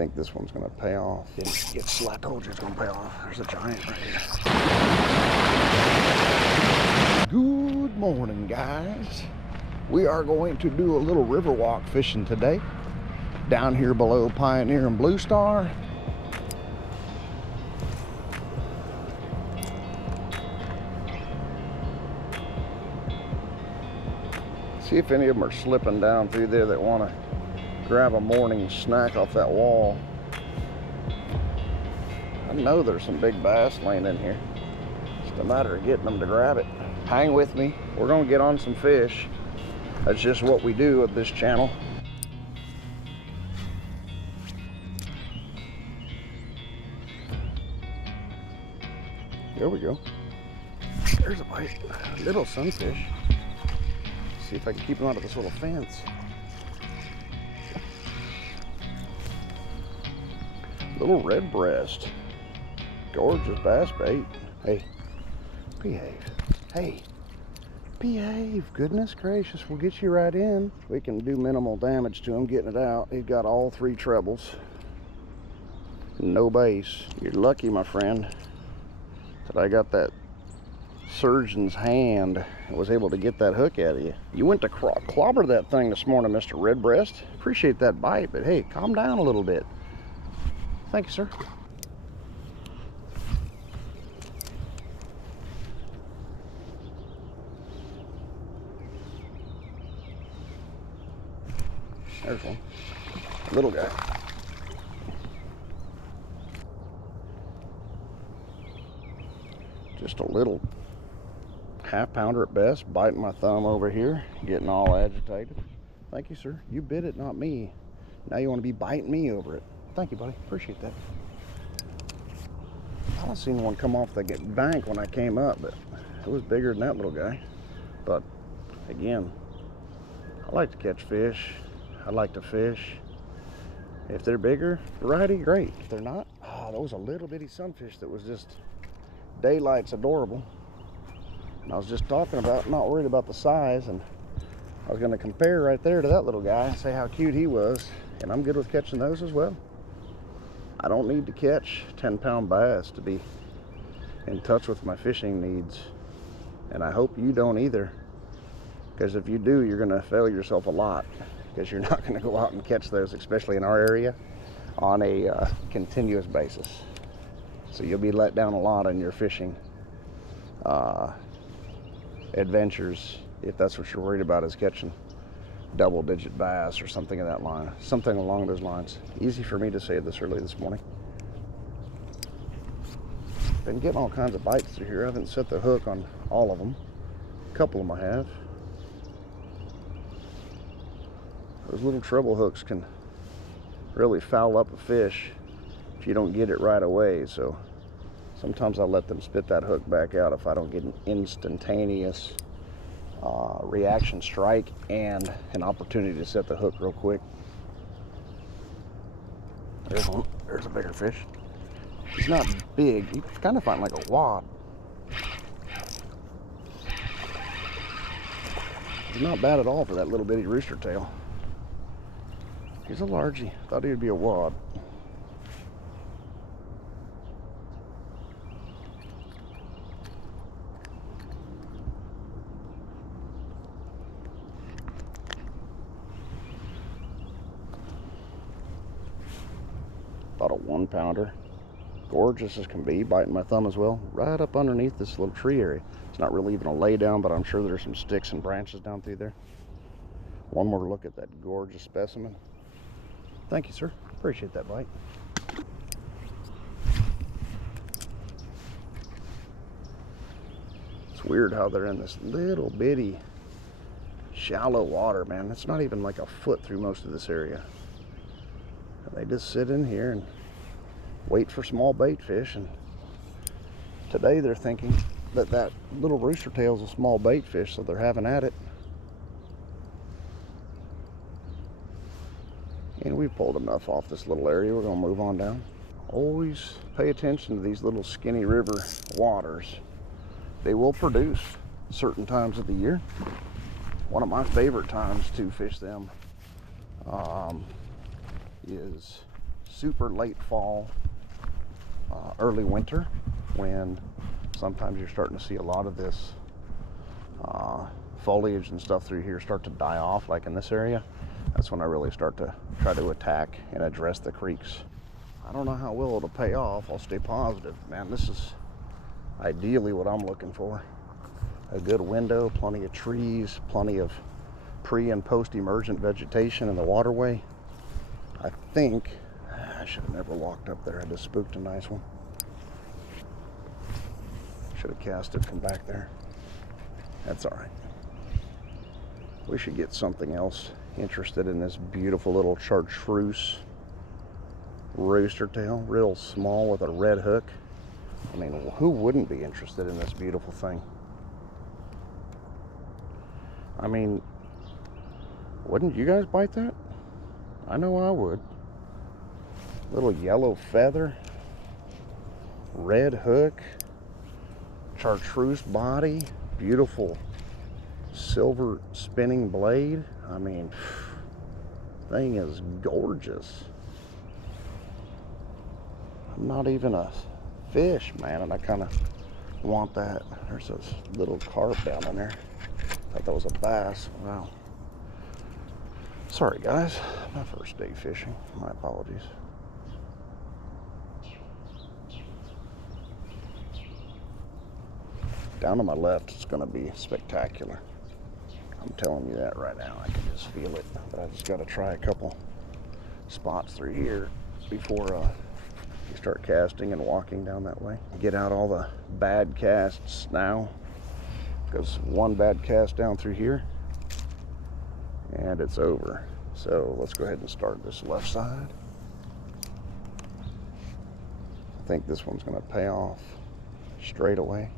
think this one's gonna pay off. It's, I told you it's gonna pay off. There's a giant right here. Good morning, guys. We are going to do a little river walk fishing today. Down here below Pioneer and Blue Star. See if any of them are slipping down through there that want to grab a morning snack off that wall. I know there's some big bass laying in here. It's a matter of getting them to grab it. Hang with me. We're going to get on some fish. That's just what we do with this channel. There we go. There's a bite. Little sunfish. See if I can keep him out of this little fence. Little red breast. Gorgeous bass bait. Hey, behave. Hey, behave. Goodness gracious, we'll get you right in. We can do minimal damage to him getting it out. He's got all 3 trebles. No base. You're lucky, my friend, that I got that surgeon's hand and was able to get that hook out of you. You went to clobber that thing this morning, Mr. Redbreast. Appreciate that bite, but hey, calm down a little bit. Thank you, sir. There's one. Little guy. Just a little half-pounder at best, biting my thumb over here, getting all agitated. Thank you, sir. You bit it, not me. Now you want to be biting me over it. Thank you, buddy. Appreciate that. I done seen one come off the bank when I came up, but it was bigger than that little guy. But again, I like to catch fish. I like to fish. If they're bigger, variety, great. If they're not, oh, that was a little bitty sunfish that was just daylight's adorable. And I was just talking about not worried about the size, and I was going to compare right there to that little guy and say how cute he was, and I'm good with catching those as well. I don't need to catch 10-pound bass to be in touch with my fishing needs, and I hope you don't either, because if you do, you're going to fail yourself a lot, because you're not going to go out and catch those, especially in our area, on a continuous basis. So you'll be let down a lot in your fishing adventures if that's what you're worried about, is catching double-digit bass or something of that line, something along those lines. Easy for me to say this early this morning. Been getting all kinds of bites through here. I haven't set the hook on all of them. A couple of them I have. Those little treble hooks can really foul up a fish if you don't get it right away, so sometimes I let them spit that hook back out if I don't get an instantaneous reaction strike and an opportunity to set the hook real quick. There's one. There's a bigger fish. He's not big. He's kind of fighting like a wad. He's not bad at all for that little bitty rooster tail. He's a largie. Thought he would be a wad. About a 1-pounder. Gorgeous as can be, biting my thumb as well. Right up underneath this little tree area. It's not really even a lay down, but I'm sure there's some sticks and branches down through there. One more look at that gorgeous specimen. Thank you, sir. Appreciate that bite. It's weird how they're in this little bitty shallow water, man. It's not even like a foot through most of this area. And they just sit in here and wait for small bait fish, and today they're thinking that that little rooster tail is a small bait fish, so they're having at it. And we've pulled enough off this little area. We're going to move on down. Always pay attention to these little skinny river waters. They will produce certain times of the year. One of my favorite times to fish them is super late fall, early winter, when sometimes you're starting to see a lot of this foliage and stuff through here start to die off, like in this area. That's when I really start to try to attack and address the creeks. I don't know how well it'll pay off. I'll stay positive. Man, this is ideally what I'm looking for. A good window, plenty of trees, plenty of pre and post emergent vegetation in the waterway. I think I should have never walked up there. I just spooked a nice one. Should have cast it from back there. That's all right. We should get something else interested in this beautiful little chartreuse rooster tail, real small with a red hook. I mean, who wouldn't be interested in this beautiful thing? I mean, wouldn't you guys bite that? I know I would. Little yellow feather, red hook, chartreuse body, beautiful silver spinning blade. I mean, thing is gorgeous. I'm not even a fish, man, and I kind of want that. There's this little carp down in there. Thought that was a bass. Wow. Sorry guys, my first day fishing. My apologies. Down to my left, it's going to be spectacular. I'm telling you that right now. I can just feel it. But I just got to try a couple spots through here before you start casting and walking down that way. Get out all the bad casts now, because one bad cast down through here and it's over. So let's go ahead and start this left side. I think this one's going to pay off straight away.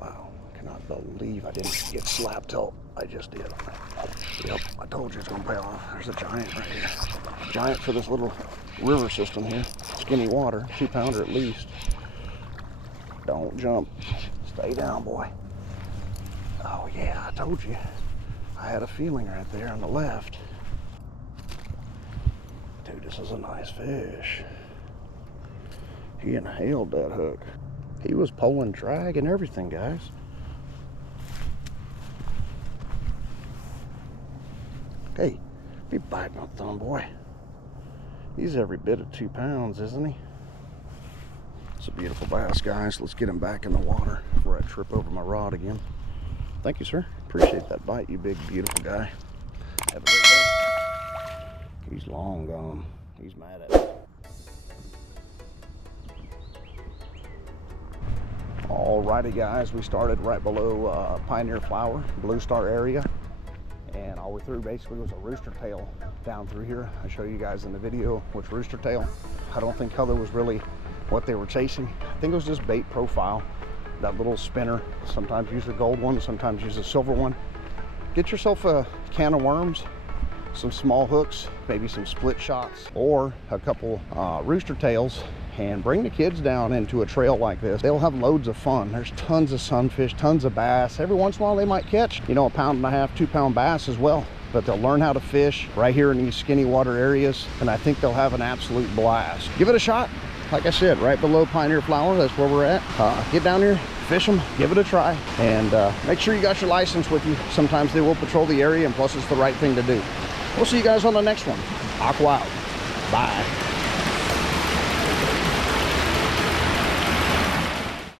Wow, cannot believe I didn't get slapped till I just did. Yep, I told you it's going to pay off. There's a giant right here. Giant for this little river system here. Skinny water, 2-pounder at least. Don't jump. Stay down, boy. Oh yeah, I told you. I had a feeling right there on the left. Dude, this is a nice fish. He inhaled that hook. He was pulling drag and everything, guys. Hey, be biting my thumb, boy. He's every bit of 2 pounds, isn't he? It's a beautiful bass, guys. Let's get him back in the water before I trip over my rod again. Thank you, sir. Appreciate that bite, you big, beautiful guy. Have a great day. He's long gone. He's mad at me. Alrighty, guys. We started right below Pioneer Flower, Blue Star area. And all we threw basically was a rooster tail down through here. I show you guys in the video which rooster tail. I don't think color was really what they were chasing. I think it was just bait profile. That little spinner. Sometimes use a gold one, sometimes use a silver one. Get yourself a can of worms, some small hooks, maybe some split shots, or a couple rooster tails, and bring the kids down into a trail like this. They'll have loads of fun. There's tons of sunfish, tons of bass. Every once in a while they might catch, you know, 1.5 pound, 2 pound bass as well. But they'll learn how to fish right here in these skinny water areas, and I think they'll have an absolute blast. Give it a shot. Like I said, right below Pioneer Flower, that's where we're at. Get down here, fish them, give it a try, and make sure you got your license with you. Sometimes they will patrol the area, and plus it's the right thing to do. We'll see you guys on the next one. Aqua out. Bye.